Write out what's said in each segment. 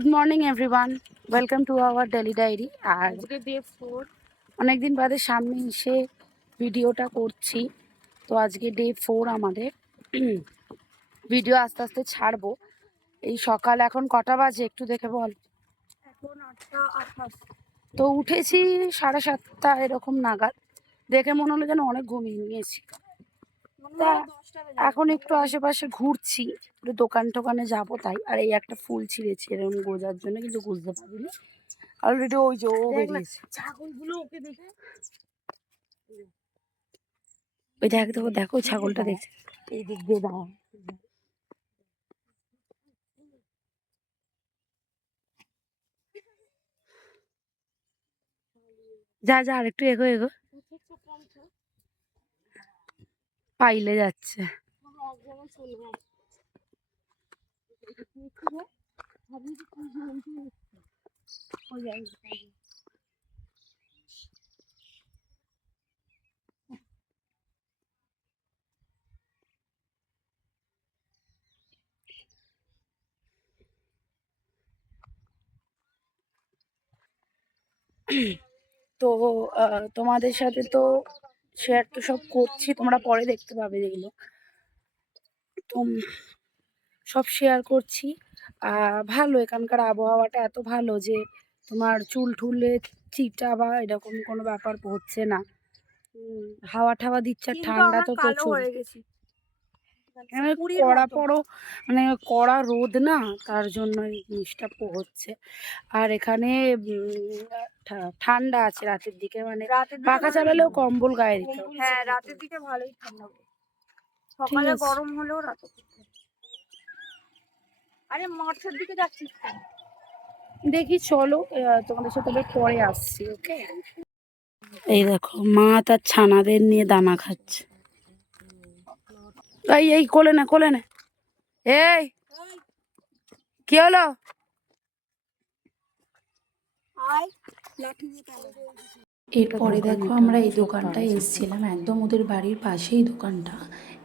Good morning everyone welcome to our daily diary আর ফোর অনেকদিন বাদে সামনে এসে ভিডিওটা করছি। তো আজকে ডে ফোর আমাদের। ভিডিও আস্তে আস্তে ছাড়বো। এই সকাল এখন কটা বাজে? একটু দেখে বল। তো উঠেছি সাড়ে সাতটা এরকম নাগাদ। দেখে মনে হলো যেন অনেক ঘুমিয়ে নিয়েছি তা- এখন একটু আশেপাশে ঘুরছি। একটু দোকান টোকানে যাব তাই। আর এই একটা ফুল ছিঁড়েছি এরকম গোজার জন্য কিন্তু বুঝতে পারিনি। অলরেডি ওই যে ও। বেরিয়েছে। ছাগলগুলো ওকে দেখে। ওই দেখ দেখো দেখো ছাগলটা দেখছে। এই দিক দিয়ে দাঁড়া। যা যা আর একটু এগো। এগো পাইলে যাচ্ছে। তো তোমাদের সাথে তো শেয়ার তো সব করছি তোমরা পরে দেখতে পাবে যেগুলো তো সব শেয়ার করছি। আহ, ভালো এখানকার আবহাওয়াটা এত ভালো যে তোমার চুল ঠুলে চিটা বা এরকম কোনো ব্যাপার হচ্ছে না। হাওয়া ঠাওয়া দিচ্ছে ঠান্ডা তো প্রচুর হয়ে গেছি এখানে পুরীর কড়া পড়ো মানে কড়া রোদ না তার জন্য এই জিনিসটা হচ্ছে আর এখানে ঠান্ডা আছে রাতের দিকে মানে পাখা চালালেও কম্বল গায়ে দিতে হ্যাঁ রাতের দিকে ভালোই ঠান্ডা সকালে গরম হলেও রাতে আরে মাঠের দিকে যাচ্ছিস দেখি চলো তোমাদের সাথে পরে আসছি ওকে? এই দেখো মা তার ছানাদের নিয়ে দানা খাচ্ছে। এই এই কোলে না কোলে না। এই কি হলো। এরপরে দেখো আমরা এই দোকানটায় এসেছিলাম। একদম ওদের বাড়ির পাশেই দোকানটা।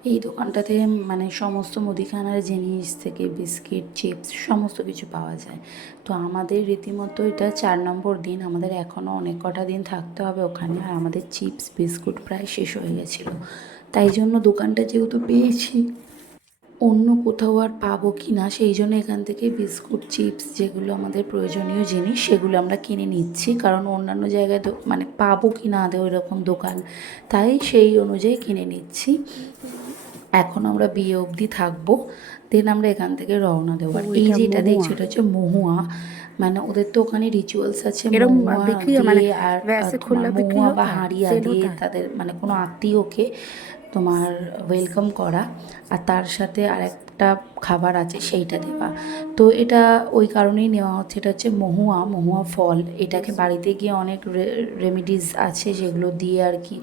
এই দোকানটাতে মানে সমস্ত মুদিখানার জিনিস থেকে বিস্কিট চিপস সমস্ত কিছু পাওয়া যায়। তো আমাদের রীতিমতো এটা চার নম্বর দিন। আমাদের এখনও অনেক কটা দিন থাকতে হবে ওখানে। আর আমাদের চিপস বিস্কুট প্রায় শেষ হয়ে গেছিল। তাই জন্য দোকানটা যেহেতু পেয়েছি অন্য কোথাও আর পাবো কি না সেই জন্য এখান থেকে বিস্কুট চিপস যেগুলো আমাদের প্রয়োজনীয় জিনিস সেগুলো আমরা কিনে নিচ্ছি। কারণ অন্যান্য জায়গায় মানে পাবো কি না আদৌ এরকম দোকান তাই সেই অনুযায়ী কিনে নিচ্ছি। এখন আমরা বিয়ে অবধি থাকব দেন আমরা এখান থেকে রওনা দেবো। এই যেটা দেখছি ওটা হচ্ছে মহুয়া। মানে ওদের তো ওখানে রিচুয়ালস আছে আর মহুয়া বা হাঁড়িয়া দিয়ে তাদের মানে কোনো আত্মীয়কে তোমার ওয়েলকাম করা আর তার সাথে আরেকটা খাবার আছে সেইটা দেওয়া তো এটা ওই কারণেই নেওয়া হচ্ছে এটা হচ্ছে মহুয়া মহুয়া ফল। এটাকে বাড়িতে গিয়ে অনেক রেমিডিস আছে যেগুলো দিয়ে আর কি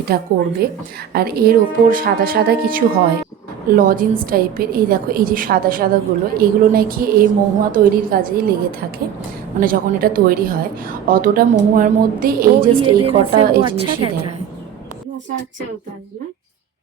এটা করবে। আর এর ওপর সাদা সাদা কিছু হয় লজিংস টাইপের এই দেখো এই যে সাদা সাদাগুলো এগুলো নাকি এই মহুয়া তৈরির কাজেই লেগে থাকে। মানে যখন এটা তৈরি হয় অতটা মহুয়ার মধ্যে এই জাস্ট এই ইয়ে, কটা ইয়ে, এই আচ্ছা, জিনিসই দেয়।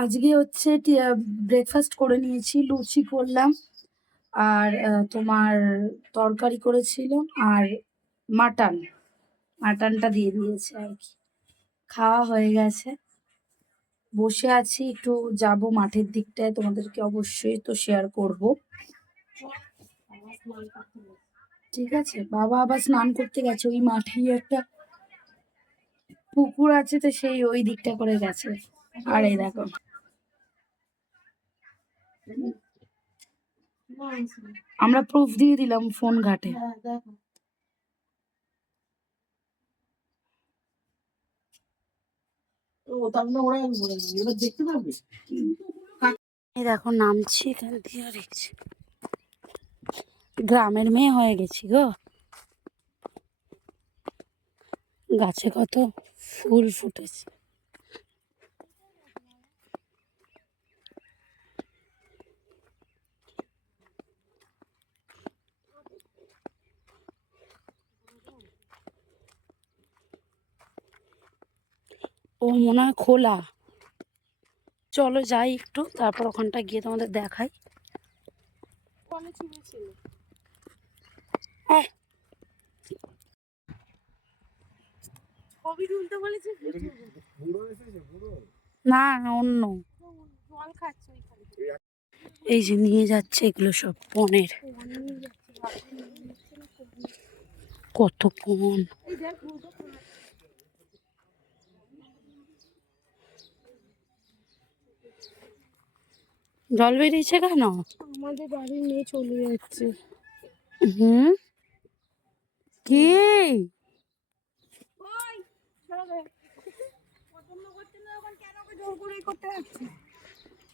আজকে হচ্ছে ব্রেকফাস্ট করে নিয়েছি, লুচি করলাম আর তোমার তরকারি করেছিলাম আর মাটন। মাটনটা দিয়ে দিয়েছে আর কি। খাওয়া হয়ে গেছে। বসে আছি, একটু যাব মাঠের দিকটায়, তোমাদেরকে অবশ্যই তো শেয়ার করব। ঠিক আছে? বাবা আবার স্নান করতে গেছে, ওই মাঠেই একটা পুকুর আছে তো সেই ওই দিকটা করে গেছে। আর এই দেখো। আমরা প্রুফ দিয়ে দিলাম ফোন ঘাটে। দেখো, নামছি এখান দিয়ে দেখছি গ্রামের মেয়ে হয়ে গেছি গো। গাছে কত ফুল ফুটেছে। ও মনে হয় খোলা। চলো যাই একটু তারপর ওখানটা গিয়ে তোমাদের দেখাই। বলেছে না অন্য। এই যে নিয়ে যাচ্ছে এগুলো সব পনেরো কত পন এই দেখ বুঝতে জল বেরিয়েছে কেন? আমাদের বাড়ির মেয়ে চলে যাচ্ছে। হুম? কি?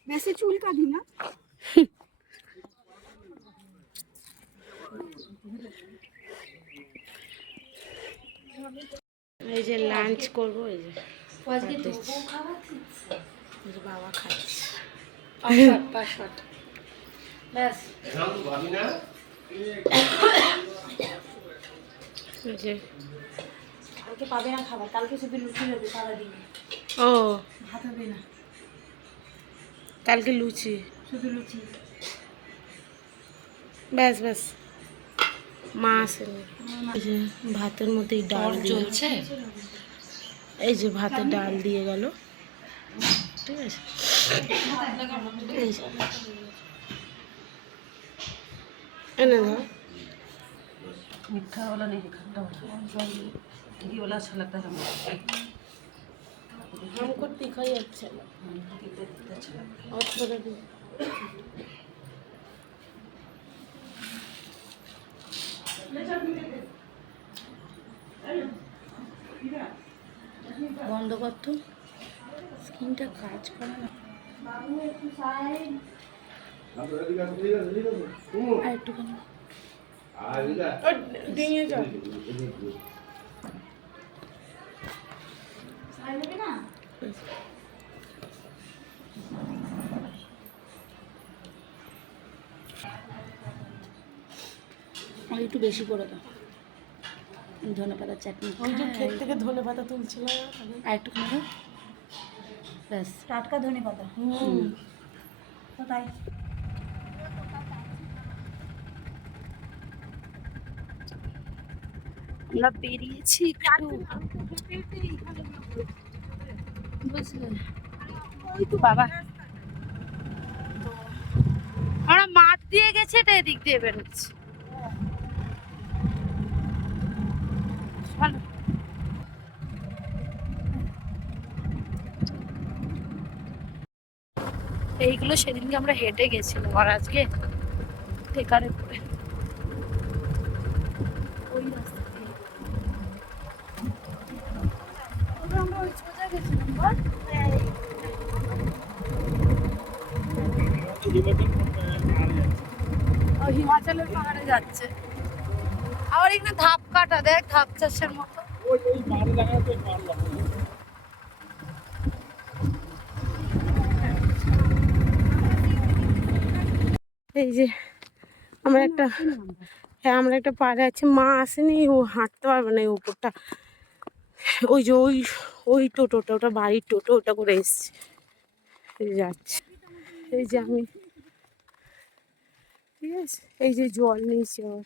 বেশি চুল কাটি না। এই যে লাঞ্চ করব এই যে এই যে বাবা খাচ্ছে। ও। ভাত হবে না। কালকে লুচি। শুধু লুচি। ব্যাস ব্যাস। মা আসেনি। যে ভাতের মধ্যে ডাল চলছে? এই যে ভাতের ডাল দিয়ে গেল। ঠিক আছে এই যে। এনে দাও মিঠা वाला नहीं खट्टा वाला घी वाला अच्छा लगता है हमको हमको तीखा ही अच्छा लगा अच्छा लगता है और थोड़ा भी বন্ধ কর তো স্ক্রিনটা কাজ করে না। আর একটুখানি। ডিঙে যাও। একটু বেশি করে দাও। ধনে পাতার চাটনি ওই যে ক্ষেত থেকে ধনে পাতা তুলছিল। আর একটুখানি। দাও ব্যাস। টাটকা ধনে পাতা। হুম। তো তাই। আমরা বেরিয়েছি একটু। বুঝলে। ওই তো বাবা। আমরা মাঠ দিয়ে গেছে এটা এদিক দিয়ে বেরোচ্ছে। এইগুলো সেদিনকে আমরা হেঁটে গেছিলাম আর আজকে টেকারে ওই ওই হিমাচলের পাহাড়ে যাচ্ছে। আবার এখানে ধাপ কাটা, দেখ ধাপ চাষের মতো। এই যে আমরা একটা হ্যাঁ আমরা একটা পাড়ে আছি, মা আসেনি, ও হাঁটতে পারবে না এই উপরটা। ওই যে ওই ওই টোটোটা ওটা বাড়ির টোটো, ওটা করে এসছে। এই যাচ্ছে। এই যে আমি, ঠিক আছে? এই যে জল নিয়েছি আবার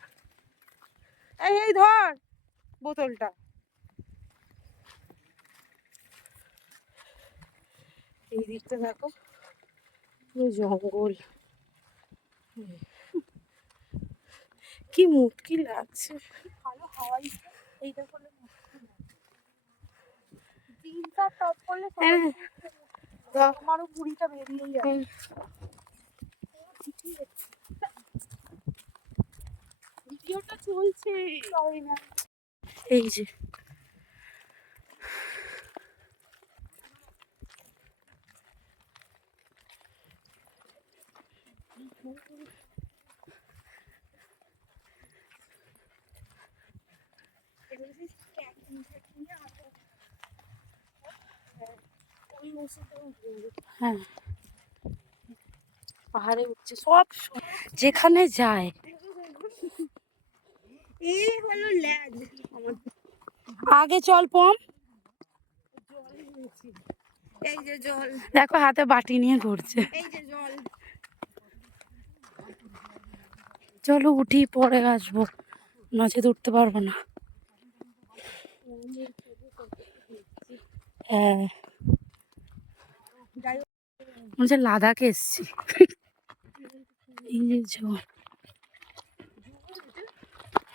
এই এই ধর বোতলটা। এই দিকটা দেখো, পুরো জঙ্গল। কি মুটকি লাগছে ভালো হাওয়াই এইটা করলে জিনটা টপ করলে হ্যাঁ। আমারও বুড়িটা বেরিয়ে যাবে। ভিডিওটা চলছে। এই যে। হ্যাঁ। পাহাড়ে উঠছে সব যেখানে যায়। এই হলো ল্যাজ আগে চল পম। এই যে জল। দেখো হাতে বাটি নিয়ে ঘুরছে। এই যে জল। চলো উঠি, পরে আসব। নচেত উঠতে পারব না। হ্যাঁ। মনে লাদাখে এসছি।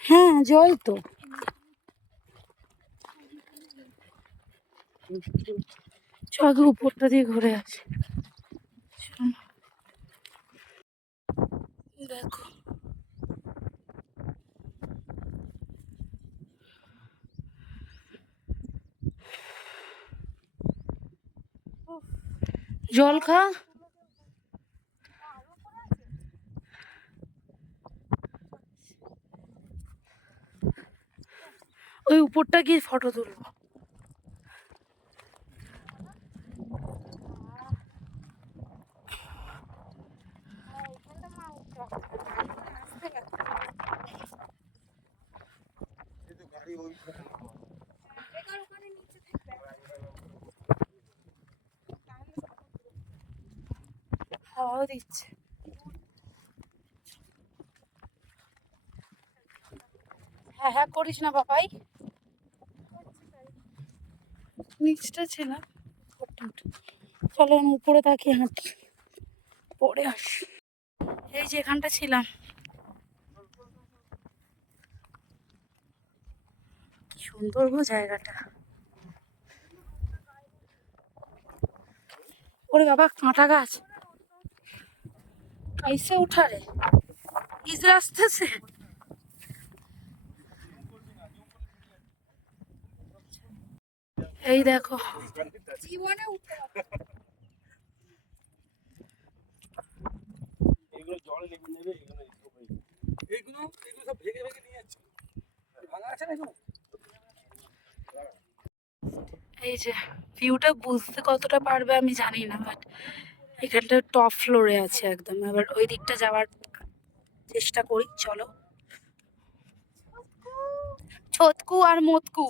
হ্যাঁ জল তো। চকে উপরটা দিয়ে ঘুরে আসি। দেখো। জল খা। ওই উপরটা গিয়ে ফটো তুলবো। হাওয়াও দিচ্ছে হ্যাঁ হ্যাঁ করিস না বাবাই নিচটা ছিলাম। চলো আমি উপরে তাকিয়ে হাঁটি পরে আসি এই যে এখানটা ছিলাম কি সুন্দর গো জায়গাটা ওরে বাবা কাঁটা গাছ এসে উঠারে। ইজরা আসতেছে এই দেখো। জীবনে এই যে ভিউটা বুঝতে কতটা পারবে আমি জানি না বাট এখানটা টপ ফ্লোরে আছে একদম। এবার ওই দিকটা যাওয়ার চেষ্টা করি চলো। ছতকু আর মতকু।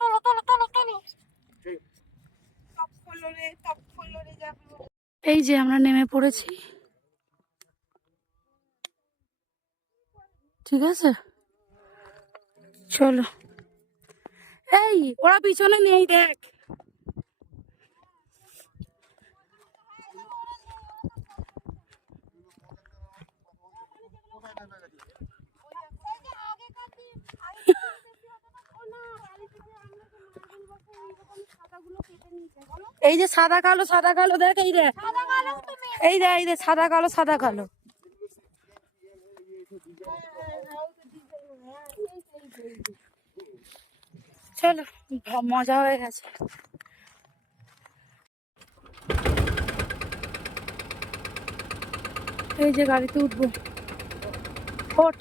চলো চলো চলো চলো। টপ ফ্লোরে টপ ফ্লোরে যাব। এই যে আমরা নেমে পড়েছি। ঠিক আছে? চলো। এই ওরা পিছনে নেই দেখ। এই যে সাদা কালো সাদা কালো দেখ এই দেখ। এই দেখ এই দেখ সাদা কালো সাদা কালো। চলো মজা হয়ে গেছে। এই যে গাড়িতে উঠবো। ওঠ।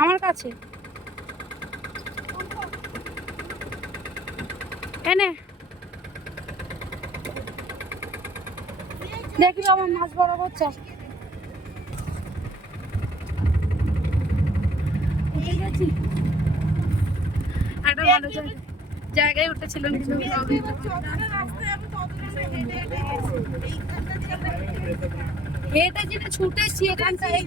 আমার কাছে। এনে দেখি আমার মাছ উঠে গেছি একটা ভালো জায়গায় উঠেছিলাম। কিন্তু হেঁটে যেটা ছুটেছি এখানটা এই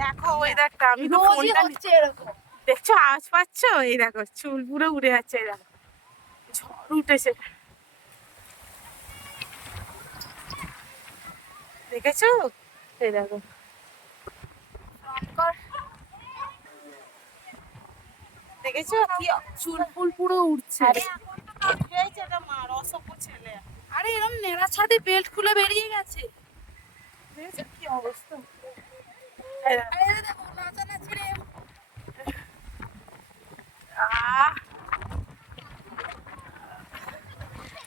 দেখো ওয়েদারটা আমি তো ফোনটা হচ্ছে এরকম। দেখছ আওয়াজ পাচ্ছ? এই দেখো চুল পুরো উড়ে যাচ্ছে এই দেখো। ঝড় উঠেছে। দেখেছ? এই দেখো। দেখেছ? কি চুল ফুল পুরো উঠছে এটা মা রসপ্য ছেলে। আরে এরকম নেড়া ছাদে বেল্ট খুলে বেরিয়ে গেছে। দেখেছ কি অবস্থা?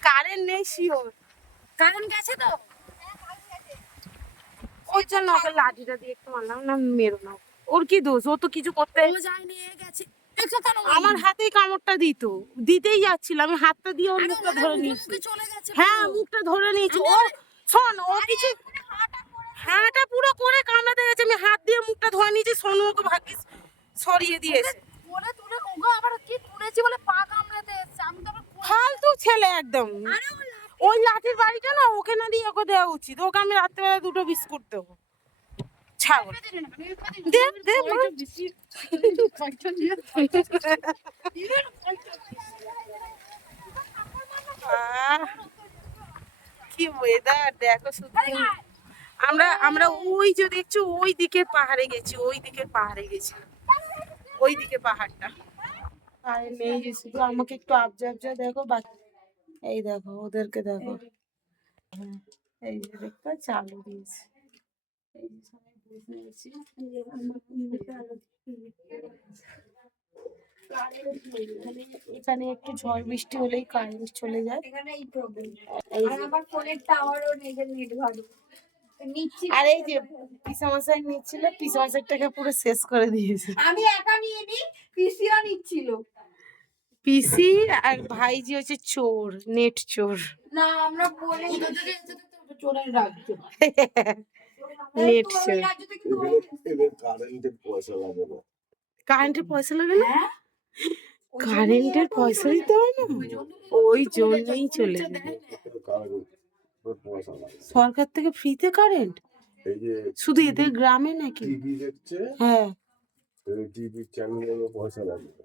কারেন্ট নেই শিওর কারেন্ট গেছে তো? ওর জন্য ওকে লাঠিটা দিয়ে একটু মারলাম না মেরো না। ওর কি দোষ? ও তো কিছু করতে যায়নি গেছে। আমার হাতেই কামড়টা দিত। দিতেই যাচ্ছিল আমি হাতটা দিয়ে ওর মুখটা ধরে নিয়েছি। হ্যাঁ মুখটা ধরে নিয়েছি। ও শোন ও কিছু হাঁটা পুরো করে কামড়াতে গেছে। আমি হাত দিয়ে মুখটা ধরে নিয়েছি সোনু ওকে ভাগ্যিস সরিয়ে দিয়েছে বলে তুলে ওগো আবার কি তুলেছি বলে পা কামড়াতে এসছে? আমি তো ফালতু ছেলে একদম। ওই লাঠির বাড়িটা না ওকে না দিয়ে ওকে দেওয়া উচিত। ওকে আমি রাত্রেবেলা দুটো বিস্কুট দেবো। ছাগল। দে কি ওয়েদার দেখো শুধু। আমরা আমরা ওই যে দেখছ ওই দিকের পাহাড়ে গেছি ওই দিকের পাহাড়ে গেছি। ওই দিকে পাহাড়টা। আর নেই শুধু আমাকে একটু আবজা আবজা দেখো বাকি এই দেখো ওদেরকে দেখো। হ্যাঁ, এই যে দেখো চালু দিয়েছে। এই যে সবাই বসে আছে। নেই। এখানে এখানে একটু ঝড় বৃষ্টি হলেই কারেন্ট চলে যায়। এখানে এই প্রবলেম আর আমার ফোনের টাওয়ারও নিজের নেট ভালো। আর এই যে পিসামশাই নিচ্ছিল পিসামশাইটাকে পুরো শেষ করে দিয়েছে। আমি একা নিয়ে নি পিসিও নিচ্ছিল। পিসি আর ভাইজি হচ্ছে চোর নেট চোর। না আমরা বলে চোরের রাজ্য। নেট চোর। কারেন্টের পয়সা লাগে কারেন্টের পয়সা লাগে না? কারেন্টের পয়সা দিতে হয় না। ওই জন্যই চলে যায় কারেন্টের পয়সা লাগে না। সরকার থেকে ফ্রিতে কারেন্ট শুধু এদের গ্রামে নাকি? টিভি দেখছে? হ্যাঁ। টিভি চ্যানেলেরও পয়সা লাগে না।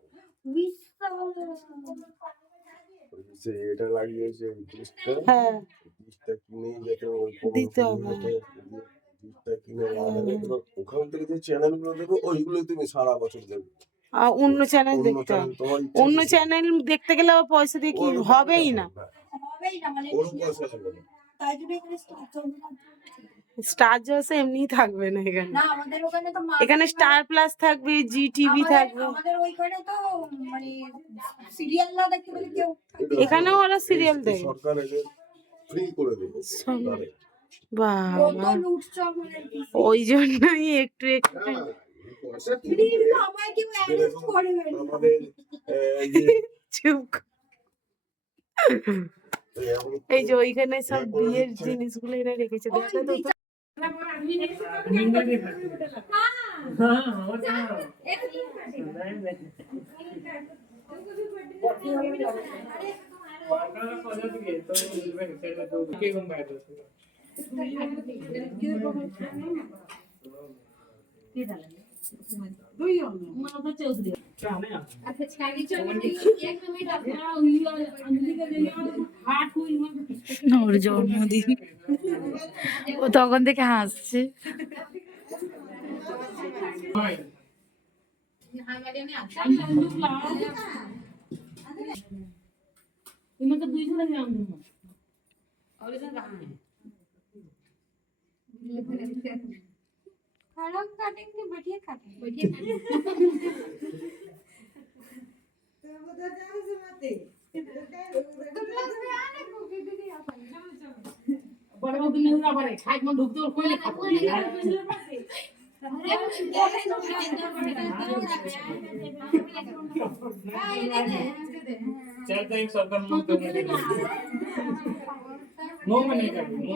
এটা লাগিয়েছে ডিশটা হ্যাঁ। ডিশটা কিনেই যাতে ওই দিতে হবে। ডিশটা কিনে ওখান থেকে যে চ্যানেলগুলো ওইগুলো তুমি সারা বছর দেখবে। আর অন্য চ্যানেল দেখতে চ্যানেল অন্য চ্যানেল দেখতে গেলে আবার পয়সা দিয়ে কি হবেই না? হ্যাঁ, হবেই না মানে তাই জন্য এখানে স্টার জলসা এমনিই থাকবে না এখানে। না আমাদের ওখানে তো এখানে স্টার প্লাস থাকবে জি টিভি থাকবে। আমাদের ওইখানে তো মানে সিরিয়াল না দেখতে পেলে কেউ এখানেও ওরা সিরিয়াল দেয়। সরকার ফ্রি করে দেবে। বাবা। ওই জন্যই একটু একটু হ্যাঁ, এই পয়সা কি Please, দেবে? আমায় কেউ অ্যারেস্ট করবে না। আমাদের আহ, এই যে চুপ। এই এখন- এই যে ওইখানে সব বিয়ের জিনিসগুলো এনে রেখেছে দেখো তো আচ্ছা, ওর জন্মদিন। ও তখন থেকে হাসছে। खराब काटेंगे बढ़िया काटेंगे बढ़िया काटेंगे तुम लोग भी आने को कितनी नहीं आता चलो चलो नो मने कर नो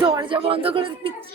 দরজা বন্ধ করে দিচ্ছে।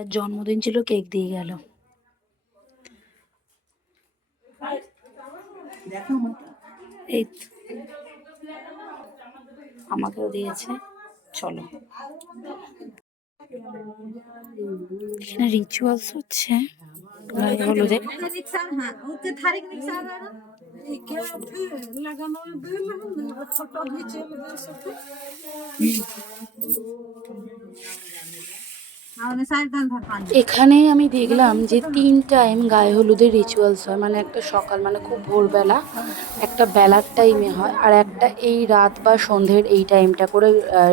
জন্মদিন ছিল কেক দিয়ে গেল। এই আমাকেও দিয়েছে। চলো। এখানে রিচুয়ালস হচ্ছে। হলুদে Yeah, yeah, yeah. এখানে আমি দেখলাম যে তিন টাইম গায়ে হলুদের রিচুয়ালস হয় মানে একটা সকাল মানে খুব ভোরবেলা, একটা বেলার টাইমে হয়, আর একটা এই রাত বা সন্ধ্যের এই টাইমটা করে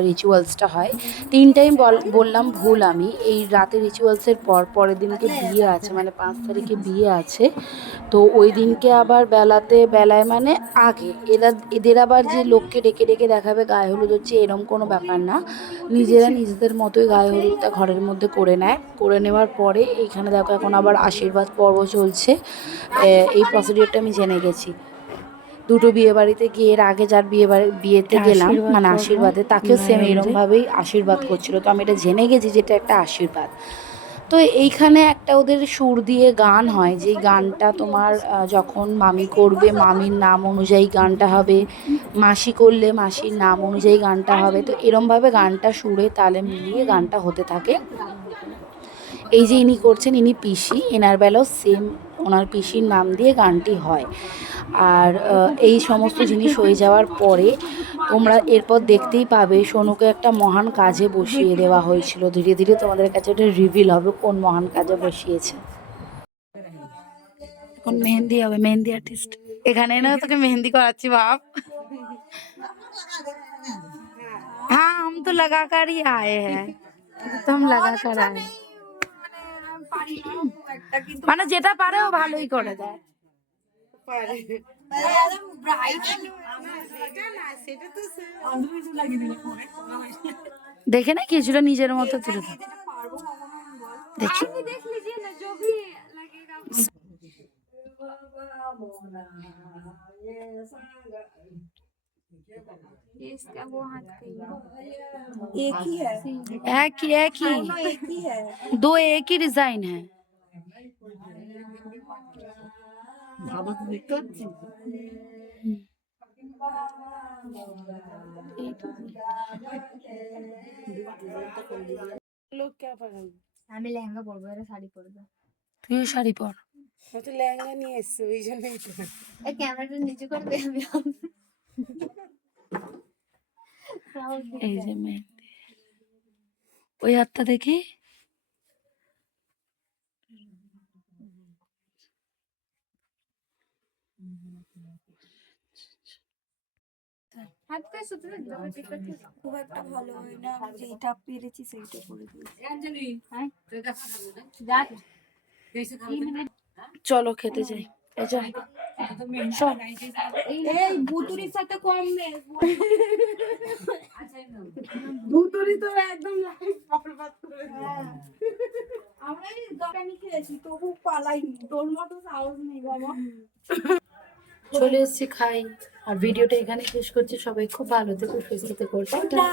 রিচুয়ালসটা হয়। তিন টাইম বললাম ভুল আমি, এই রাতে রিচুয়ালসের পর, পরের দিনকে বিয়ে আছে মানে পাঁচ তারিখে বিয়ে আছে, তো ওই দিনকে আবার বেলাতে, বেলায় মানে আগে, এরা, এদের আবার যে লোককে ডেকে ডেকে দেখাবে গায়ে হলুদ হচ্ছে, এরম কোনো ব্যাপার না। নিজেরা নিজেদের মতোই গায়ে হলুদটা ঘরের মধ্যে করে নেয়। করে নেওয়ার পরে এইখানে দেখো এখন আবার আশীর্বাদ পর্ব চলছে। এই প্রসিডিওরটা আমি জেনে গেছি। দুটো বিয়ে বাড়িতে গিয়ে এর আগে যার বিয়ে বাড়ি বিয়েতে গেলাম মানে আশীর্বাদে তাকেও সেম এরকমভাবেই আশীর্বাদ করছিল। তো আমি এটা জেনে গেছি যেটা একটা আশীর্বাদ। তো এইখানে একটা ওদের সুর দিয়ে গান হয়, যেই গানটা তোমার যখন মামি করবে, মামির নাম অনুযায়ী গানটা হবে, মাসি করলে মাসির নাম অনুযায়ী গানটা হবে, তো এরমভাবে গানটা সুরে তালে মিলিয়ে গানটা হতে থাকে। এই যে ইনি করছেন, ইনি পিসি, এনার বেলাও সেম ওনার পিসির নাম দিয়ে গানটি হয় আর আহ, এই সমস্ত জিনিস হয়ে যাওয়ার পরে তোমরা এরপর দেখতেই পাবে সোনুকে একটা মহান কাজে বসিয়ে দেওয়া হয়েছিল ধীরে ধীরে তোমাদের কাছে ওটা রিভিল হবে কোন মহান কাজে বসিয়েছে এখন মেহেন্দি হবে মেহেন্দি আর্টিস্ট এখানে না তোকে মেহেন্দি করাচ্ছি বাপ हाँ हम तो लगा कर ही आए हैं तो हम लगा कर आए हैं। মানে যেটা পারে ও ভালোই করে দেয়। দেখে না কিছুটা নিজের মতো তুলে দাও দেখি। इसका वो हाथ का ही एक ही है एक ही एक ही एक ही है दो एक ही डिजाइन है লোক কে পাঠাবো আমি লেহেঙ্গা পরবো এরা শাড়ি পরবে তুইও শাড়ি পর ও তো লেহেঙ্গা নিয়ে এসছে ওই জন্যই তো এই ক্যামেরাটা নিচু করে দে আমি এই যে মেহেন্দি ওই হাতটা দেখি। খুব একটা ভালো হয় না যেটা পেরেছি সেইটা করে দিয়েছি। চলো খেতে যাই। এই যা চল। এই বুতুরির সাথে কম নে ভুতুরি তো একদম বরবাদ করে আমরা দোকানি খেয়েছি তবু পালাইনি। তোর মতো সাহস নেই বাবা। চলে এসেছি খাই। আর ভিডিওটা এখানে শেষ করছি। সবাই খুব ভালো থেকে সুস্থ টাটা